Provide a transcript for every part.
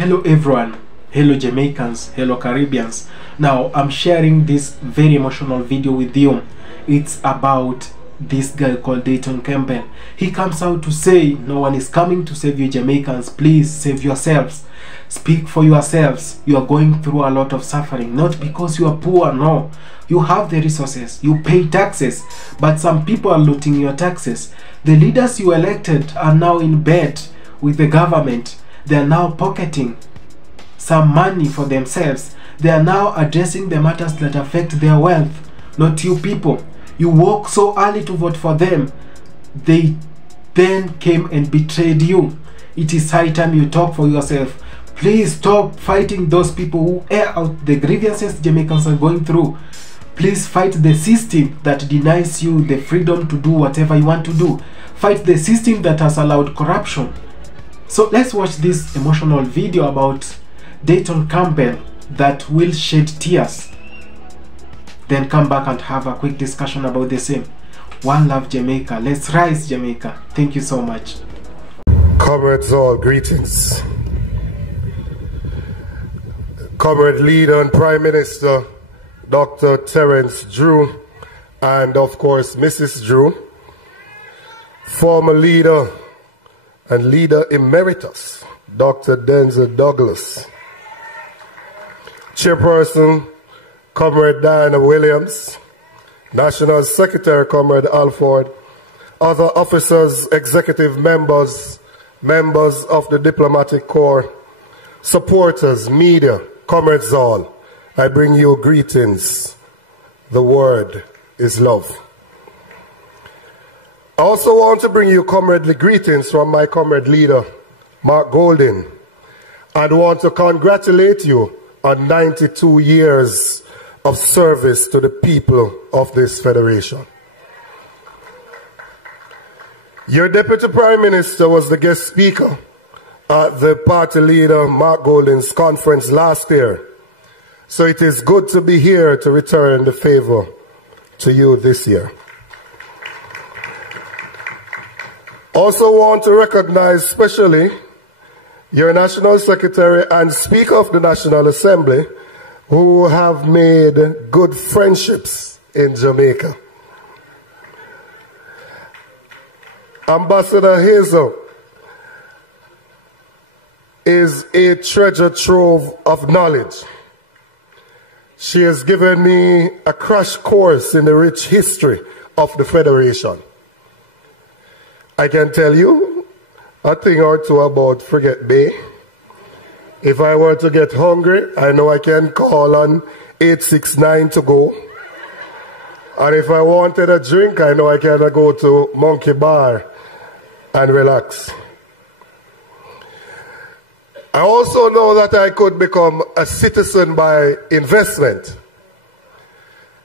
Hello everyone, hello Jamaicans, hello Caribbeans. Now I'm sharing this very emotional video with you. It's about this guy called Dayton Campbell. He comes out to say no one is coming to save you Jamaicans, please save yourselves. Speak for yourselves. You are going through a lot of suffering, not because you are poor, no. You have the resources, you pay taxes, but some people are looting your taxes. The leaders you elected are now in bed with the government. They are now pocketing some money for themselves. They are now addressing the matters that affect their wealth, not you people. You woke so early to vote for them. They then came and betrayed you. It is high time you talk for yourself. Please stop fighting those people who air out the grievances Jamaicans are going through. Please fight the system that denies you the freedom to do whatever you want to do. Fight the system that has allowed corruption. So let's watch this emotional video about Dayton Campbell that will shed tears. Then come back and have a quick discussion about the same. One love Jamaica. Let's rise Jamaica. Thank you so much. Comrades all, greetings. Comrade Leader and Prime Minister Dr. Terence Drew, and of course Mrs. Drew, former leader and leader emeritus Dr. Denzel Douglas, Chairperson Comrade Diana Williams, National Secretary Comrade Alford, other officers, executive members, members of the diplomatic corps, supporters, media, comrades all, I bring you greetings. The word is love. I also want to bring you comradely greetings from my comrade leader, Mark Golding, and want to congratulate you on 92 years of service to the people of this federation. Your Deputy Prime Minister was the guest speaker at the party leader Mark Golding's conference last year. So it is good to be here to return the favor to you this year. Also want to recognize especially your National Secretary and Speaker of the National Assembly who have made good friendships in Jamaica. Ambassador Hazel is a treasure trove of knowledge. She has given me a crash course in the rich history of the Federation. I can tell you a thing or two about Frigate Bay. If I were to get hungry, I know I can call on 869 to go. And if I wanted a drink, I know I can go to Monkey Bar and relax. I also know that I could become a citizen by investment.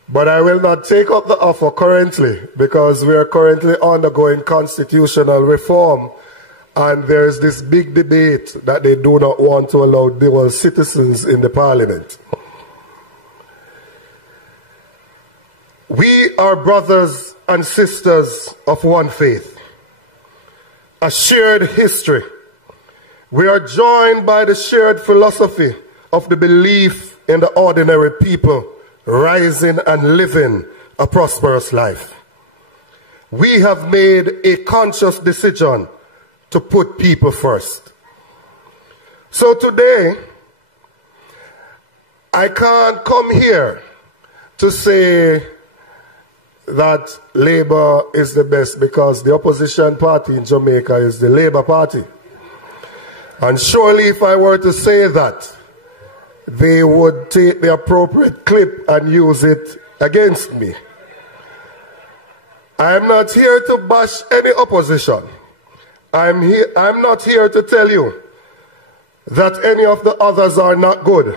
But I will not take up the offer currently because we are currently undergoing constitutional reform. And there is this big debate that they do not want to allow dual citizens in the parliament. We are brothers and sisters of one faith, a shared history. We are joined by the shared philosophy of the belief in the ordinary people rising and living a prosperous life. We have made a conscious decision to put people first. So today, I can't come here to say that Labour is the best because the opposition party in Jamaica is the Labour Party. And surely if I were to say that, they would take the appropriate clip and use it against me. I am not here to bash any opposition. I'm not here to tell you that any of the others are not good.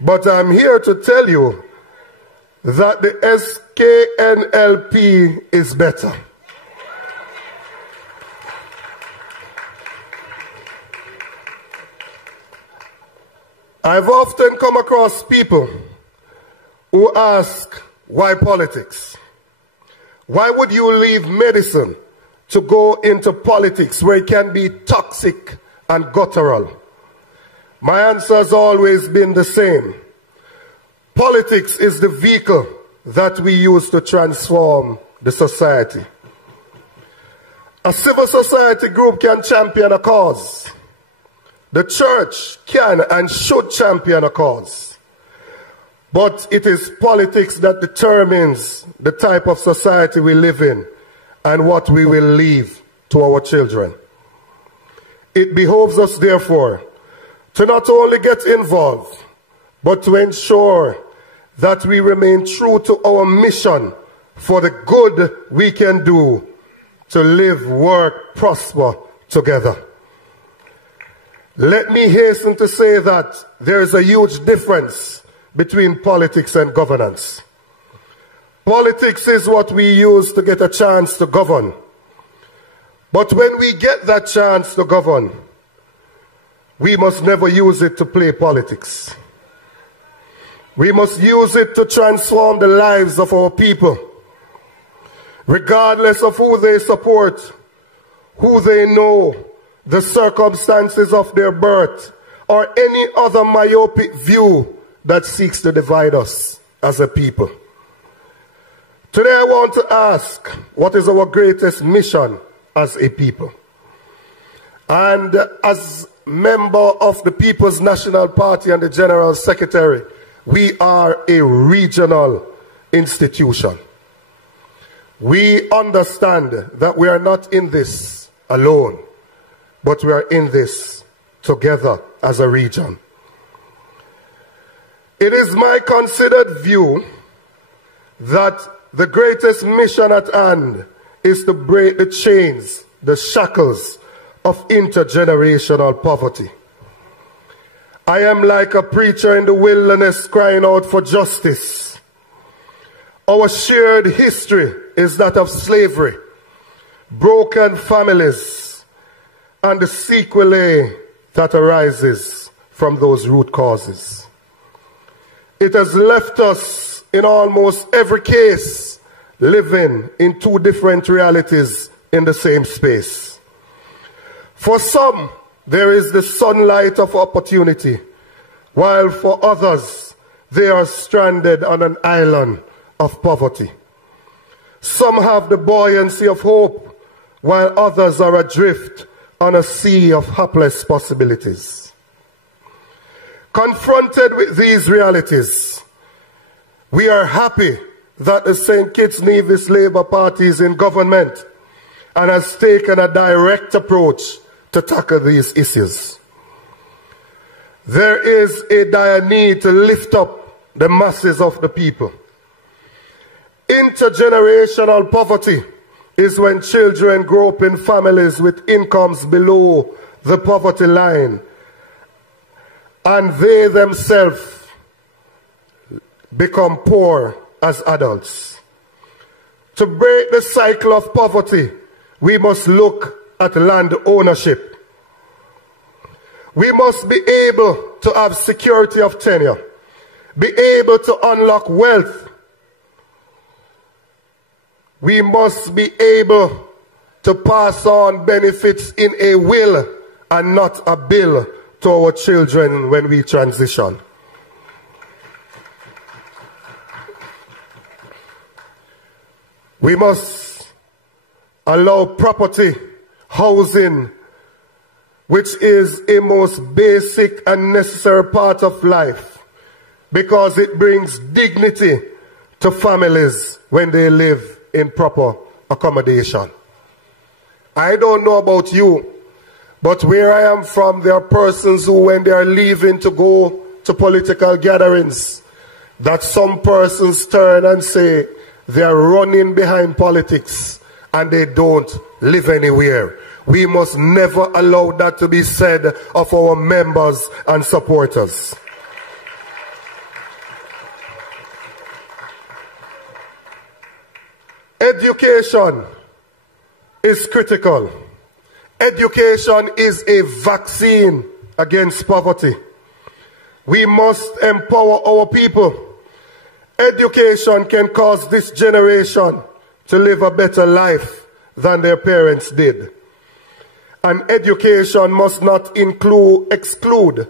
But I'm here to tell you that the SKNLP is better. I've often come across people who ask, why politics? Why would you leave medicine to go into politics where it can be toxic and guttural? My answer has always been the same. Politics is the vehicle that we use to transform the society. A civil society group can champion a cause. The church can and should champion a cause. But it is politics that determines the type of society we live in and what we will leave to our children. It behoves us, therefore, to not only get involved, but to ensure that we remain true to our mission for the good we can do to live, work, prosper together. Let me hasten to say that there is a huge difference between politics and governance. Politics is what we use to get a chance to govern. But when we get that chance to govern, we must never use it to play politics. We must use it to transform the lives of our people, regardless of who they support, who they know, the circumstances of their birth, or any other myopic view that seeks to divide us as a people. Today I want to ask, what is our greatest mission as a people? And as member of the People's National Party and the General Secretary, we are a regional institution. We understand that we are not in this alone, but we are in this together as a region. It is my considered view that the greatest mission at hand is to break the chains, the shackles of intergenerational poverty. I am like a preacher in the wilderness crying out for justice. Our shared history is that of slavery, broken families, and the sequelae that arises from those root causes. It has left us in almost every case living in two different realities in the same space. For some, there is the sunlight of opportunity, while for others, they are stranded on an island of poverty. Some have the buoyancy of hope, while others are adrift on a sea of hapless possibilities. Confronted with these realities, we are happy that the St. Kitts Nevis Labour Party is in government and has taken a direct approach to tackle these issues. There is a dire need to lift up the masses of the people. Intergenerational poverty is when children grow up in families with incomes below the poverty line, and they themselves become poor as adults. To break the cycle of poverty, we must look at land ownership. We must be able to have security of tenure, be able to unlock wealth. We must be able to pass on benefits in a will and not a bill to our children when we transition. We must allow property, housing, which is a most basic and necessary part of life, because it brings dignity to families when they live in proper accommodation. I don't know about you, but where I am from, there are persons who, when they are leaving to go to political gatherings, that some persons turn and say they are running behind politics and they don't live anywhere. We must never allow that to be said of our members and supporters. Education is critical. Education is a vaccine against poverty. We must empower our people. Education can cause this generation to live a better life than their parents did. And education must not exclude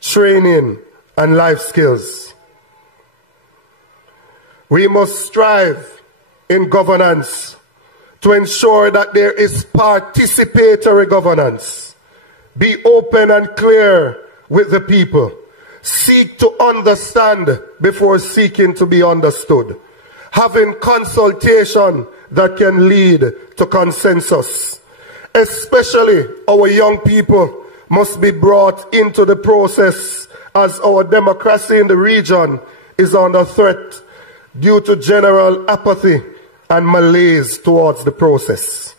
training, and life skills. We must strive in governance to ensure that there is participatory governance. Be open and clear with the people. Seek to understand before seeking to be understood. Having consultation that can lead to consensus. Especially our young people must be brought into the process, as our democracy in the region is under threat due to general apathy and malaise towards the process.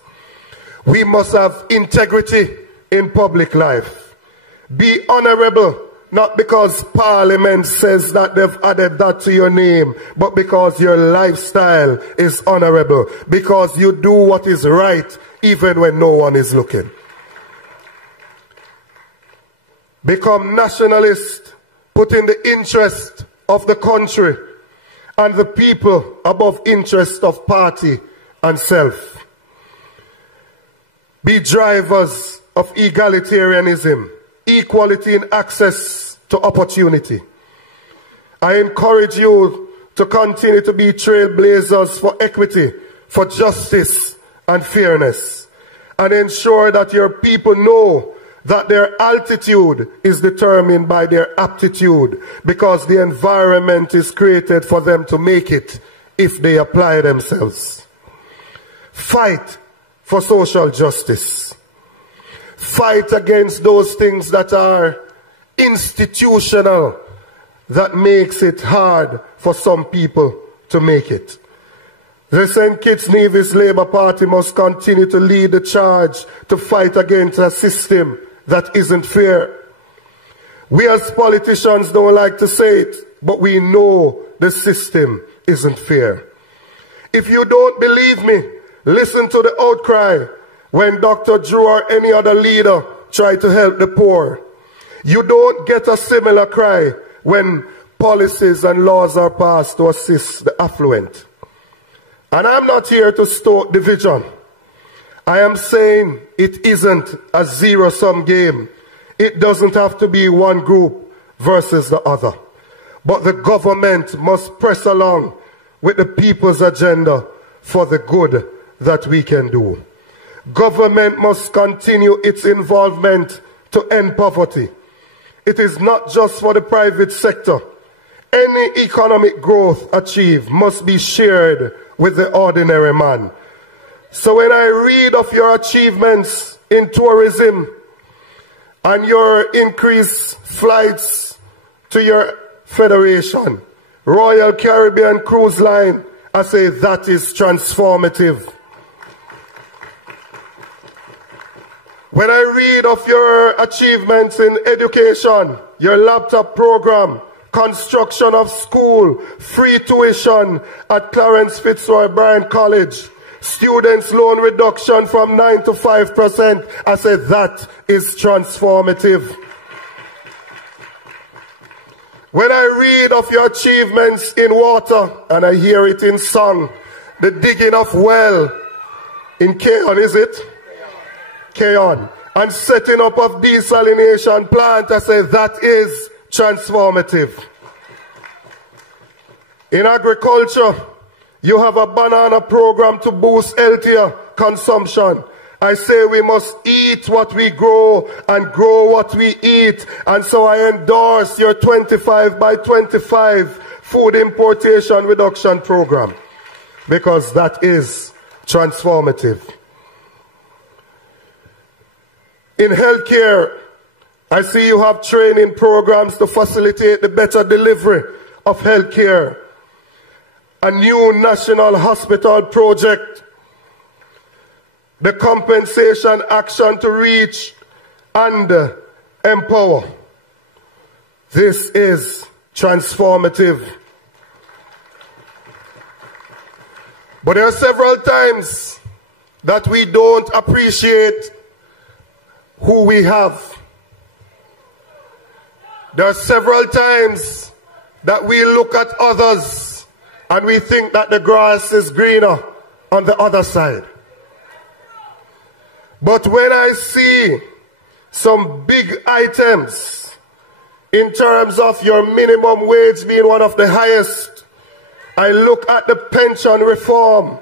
We must have integrity in public life. Be honorable, not because Parliament says that they've added that to your name, but because your lifestyle is honorable, because you do what is right even when no one is looking. Become nationalist, putting the interest of the country and the people above interest of party and self. Be drivers of egalitarianism, equality in access to opportunity. I encourage you to continue to be trailblazers for equity, for justice and fairness, and ensure that your people know that their altitude is determined by their aptitude, because the environment is created for them to make it if they apply themselves. Fight for social justice. Fight against those things that are institutional, that makes it hard for some people to make it. The St. Kitts Nevis Labour Party must continue to lead the charge to fight against a system that isn't fair. We as politicians don't like to say it, but we know the system isn't fair. If you don't believe me, listen to the outcry when Dr. Drew or any other leader try to help the poor. You don't get a similar cry when policies and laws are passed to assist the affluent. And I'm not here to stoke division. I am saying it isn't a zero-sum game. It doesn't have to be one group versus the other. But the government must press along with the people's agenda for the good that we can do. Government must continue its involvement to end poverty. It is not just for the private sector. Any economic growth achieved must be shared with the ordinary man. So when I read of your achievements in tourism and your increased flights to your federation, Royal Caribbean Cruise Line, I say that is transformative. When I read of your achievements in education, your laptop program, construction of school, free tuition at Clarence Fitzroy Bryan College, students loan reduction from 9 to 5%, I said that is transformative. When I read of your achievements in water, and I hear it in song, the digging of well in Cayon, is it? Cayon, and setting up of desalination plant, I say that is transformative. In agriculture, you have a banana program to boost healthier consumption. I say we must eat what we grow and grow what we eat. And so I endorse your 25 by 25 food importation reduction program, because that is transformative. In healthcare, I see you have training programs to facilitate the better delivery of healthcare. A new national hospital project, the compensation action to reach and empower. This is transformative. But there are several times that we don't appreciate who we have. There are several times that we look at others and we think that the grass is greener on the other side. But when I see some big items in terms of your minimum wage being one of the highest. I look at the pension reform,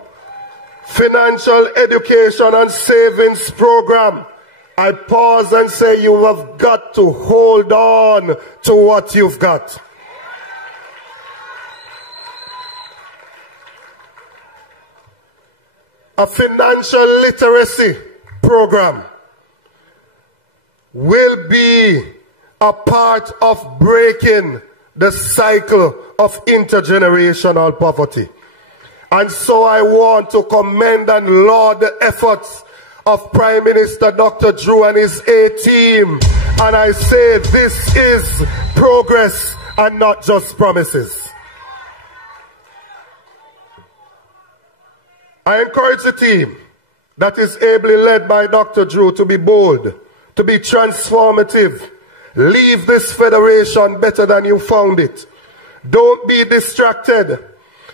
financial education and savings program. I pause and say you have got to hold on to what you've got. A financial literacy program will be a part of breaking the cycle of intergenerational poverty. And so I want to commend and laud the efforts of Prime Minister Dr. Drew and his A-team. And I say this is progress and not just promises. I encourage the team that is ably led by Dr. Drew to be bold, to be transformative. Leave this federation better than you found it. Don't be distracted.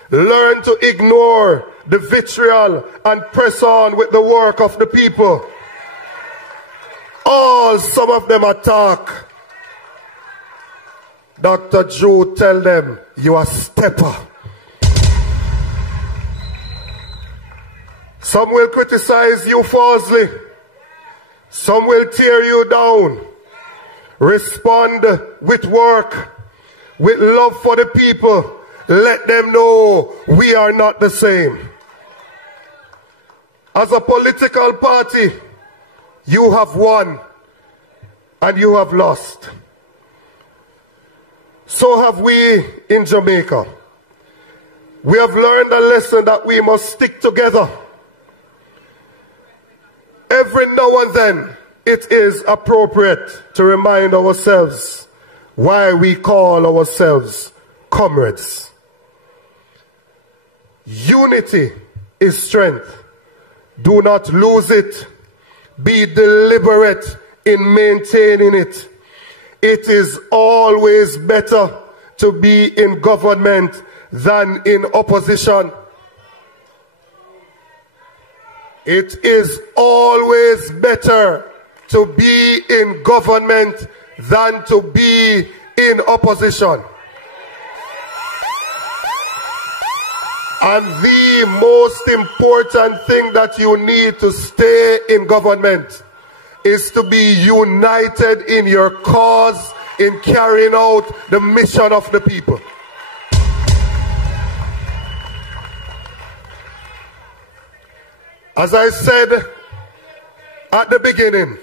Learn to ignore the vitriol and press on with the work of the people. Some of them attack. Dr. Drew, tell them you are a stepper. Some will criticize you falsely. Some will tear you down. Respond with work, with love for the people. Let them know we are not the same. As a political party, you have won and you have lost. So have we in Jamaica. We have learned a lesson that we must stick together. Every now and then, it is appropriate to remind ourselves why we call ourselves comrades. Unity is strength. Do not lose it. Be deliberate in maintaining it. It is always better to be in government than in opposition. It is always better to be in government than to be in opposition. And the most important thing that you need to stay in government is to be united in your cause in carrying out the mission of the people. As I said at the beginning,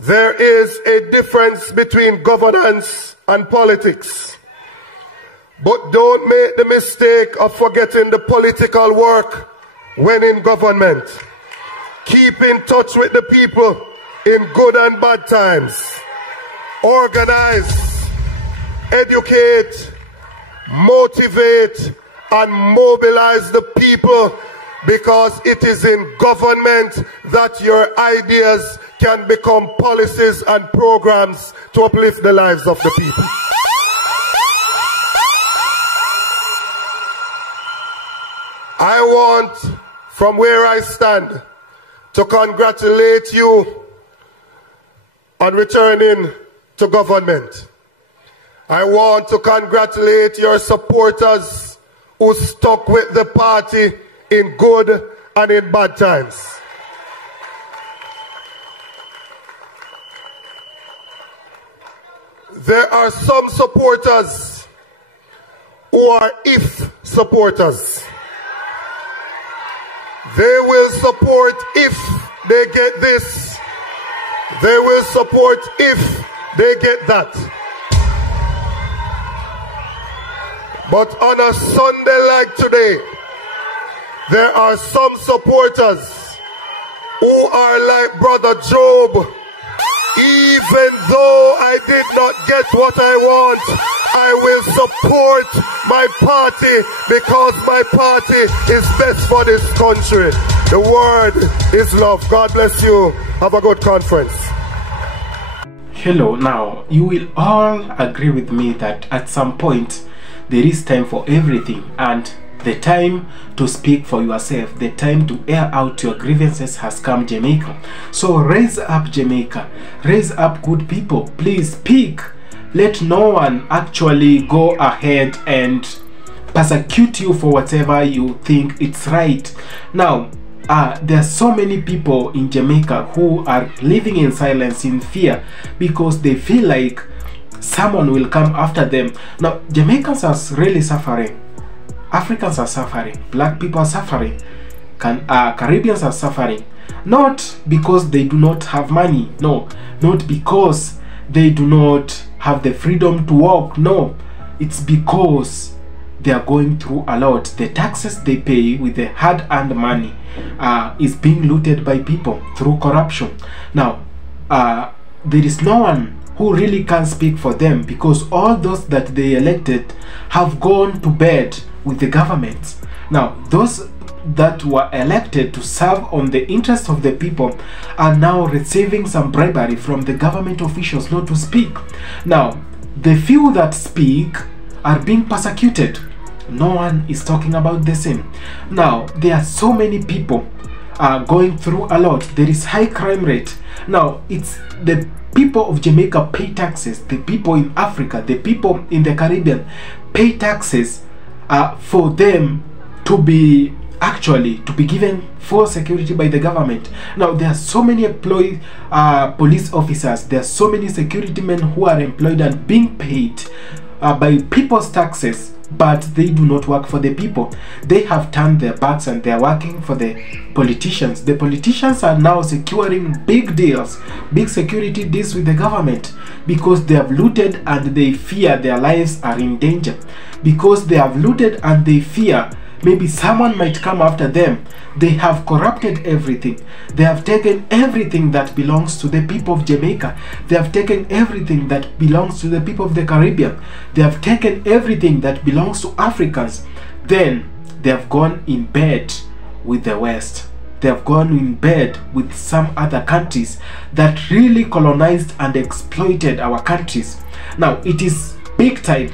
there is a difference between governance and politics. But don't make the mistake of forgetting the political work when in government. Keep in touch with the people in good and bad times. Organize, educate, motivate, and mobilize the people, because it is in government that your ideas can become policies and programs to uplift the lives of the people. I want, from where I stand, to congratulate you on returning to government. I want to congratulate your supporters who stuck with the party in good and in bad times. There are some supporters who are if supporters. They will support if they get this. They will support if they get that. But on a Sunday like today, there are some supporters who are like Brother Job. Even though I did not get what I want, I will support my party because my party is best for this country. The word is love. God bless you. Have a good conference. Hello. Now, you will all agree with me that at some point there is time for everything, and the time to speak for yourself, the time to air out your grievances has come, Jamaica. So raise up, Jamaica. Raise up, good people. Please speak. let no one actually go ahead and persecute you for whatever you think it's right. Now, there are so many people in Jamaica who are living in silence, in fear, because they feel like someone will come after them. Now, Jamaicans are really suffering. Africans are suffering. Black people are suffering. Caribbeans are suffering. Not because they do not have money. No. Not because they do not have the freedom to walk. No. It's because they are going through a lot. The taxes they pay with the hard-earned money is being looted by people through corruption. Now, there is no one who really can speak for them, because all those that they elected have gone to bed with the government. Now, those that were elected to serve on the interest of the people are now receiving some bribery from the government officials not to speak. Now, the few that speak are being persecuted. No one is talking about the same. Now, there are so many people going through a lot. There is high crime rate. Now, it's the people of Jamaica pay taxes. The people in Africa, the people in the Caribbean pay taxes for them to be given full security by the government. Now, there are so many employed police officers, there are so many security men who are employed and being paid by people's taxes, but they do not work for the people. They have turned their backs and they are working for the politicians. The politicians are now securing big deals, big security deals with the government, because they have looted and they fear their lives are in danger. Because they have looted and they fear maybe someone might come after them. They have corrupted everything. They have taken everything that belongs to the people of Jamaica. They have taken everything that belongs to the people of the Caribbean. They have taken everything that belongs to Africans. Then they have gone in bed with the West. They have gone in bed with some other countries that really colonized and exploited our countries. Now, it is big time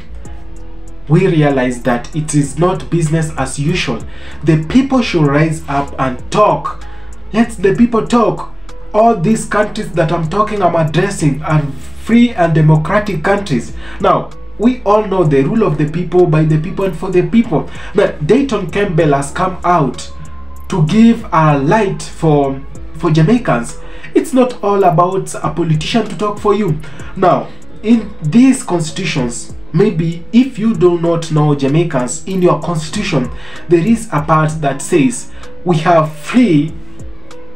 we realize that it is not business as usual. The people should rise up and talk. Let the people talk. All these countries that I'm addressing are free and democratic countries. Now, we all know the rule of the people, by the people, and for the people. But Dayton Campbell has come out to give a light for Jamaicans. It's not all about a politician to talk for you. Now, in these constitutions, maybe if you do not know Jamaicans, in your constitution there is a part that says we have free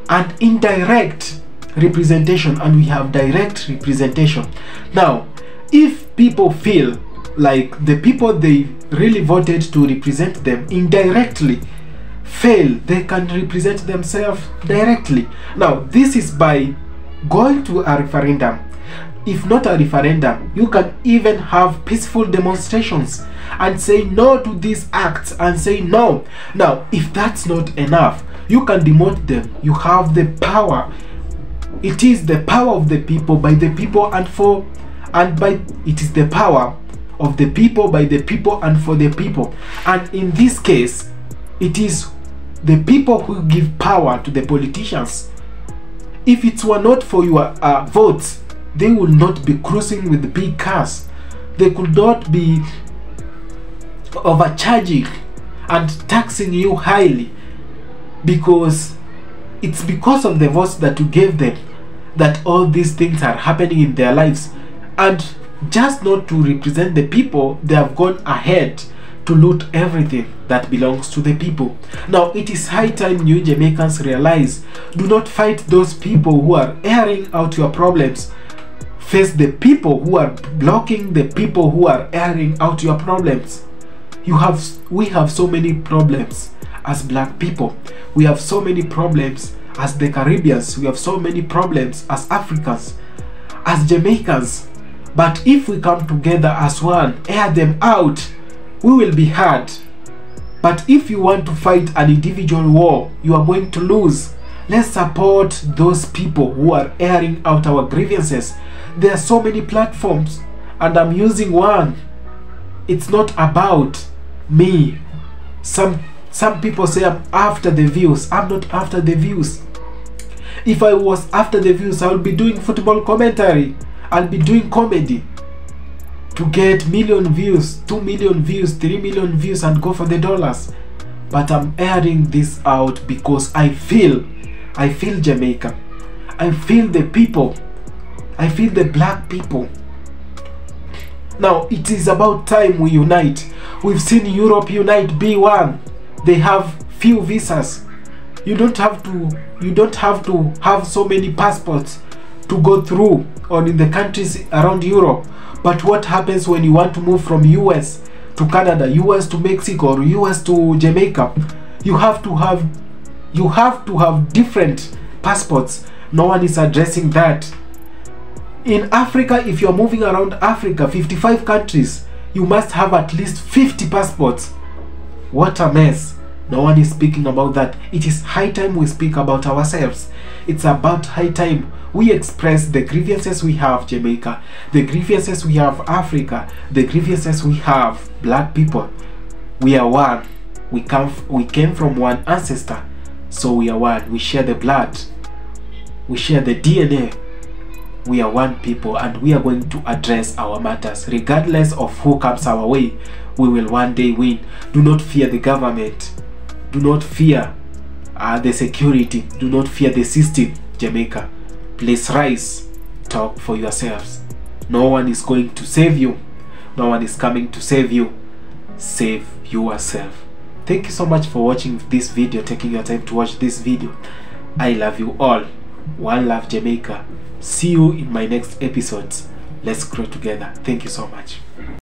and indirect representation and we have direct representation. Now, if people feel like the people they really voted to represent them indirectly fail, they can represent themselves directly. Now, this is by going to a referendum. If not a referendum, you can even have peaceful demonstrations and say no to these acts and say no. Now, if that's not enough, you can demote them. You have the power. It is the power of the people, by the people, and for, and by, it is the power of the people, by the people, and for the people. And in this case, it is the people who give power to the politicians. If it were not for your votes, they will not be cruising with big cars. They could not be overcharging and taxing you highly, because it's because of the votes that you gave them that all these things are happening in their lives. And just not to represent the people, they have gone ahead to loot everything that belongs to the people. Now, it is high time you Jamaicans realize, do not fight those people who are airing out your problems. Face the people who are blocking the people who are airing out your problems. We have so many problems as black people. We have so many problems as the Caribbeans. We have so many problems as Africans, as Jamaicans. But if we come together as one, air them out, we will be heard. But if you want to fight an individual war, you are going to lose. Let's support those people who are airing out our grievances. There are so many platforms, and I'm using one. It's not about me. Some people say I'm after the views. I'm not after the views. If I was after the views, I would be doing football commentary. I'll be doing comedy. to get million views, 2 million views, 3 million views, and go for the dollars. But I'm airing this out because I feel Jamaica. I feel the people. I feel the black people. Now it is about time we unite. We've seen Europe unite, be one. They have few visas. You don't have to have so many passports to go through or in the countries around Europe. But what happens when you want to move from US to Canada, US to Mexico, or US to Jamaica? You have to have different passports. No one is addressing that. In Africa, if you're moving around Africa, 55 countries, you must have at least 50 passports. What a mess. No one is speaking about that. It is high time we speak about ourselves. It's about high time we express the grievances we have, Jamaica, the grievances we have, Africa, the grievances we have, black people. We are one. We came from one ancestor, so we are one. We share the blood. We share the DNA. We are one people, and we are going to address our matters. Regardless of who comes our way, we will one day win. Do not fear the government. Do not fear the security. Do not fear the system, Jamaica. Please rise. Talk for yourselves. No one is going to save you. No one is coming to save you. Save yourself. Thank you so much for watching this video, taking your time to watch this video. I love you all. One love, Jamaica. See you in my next episodes. Let's grow together. Thank you so much.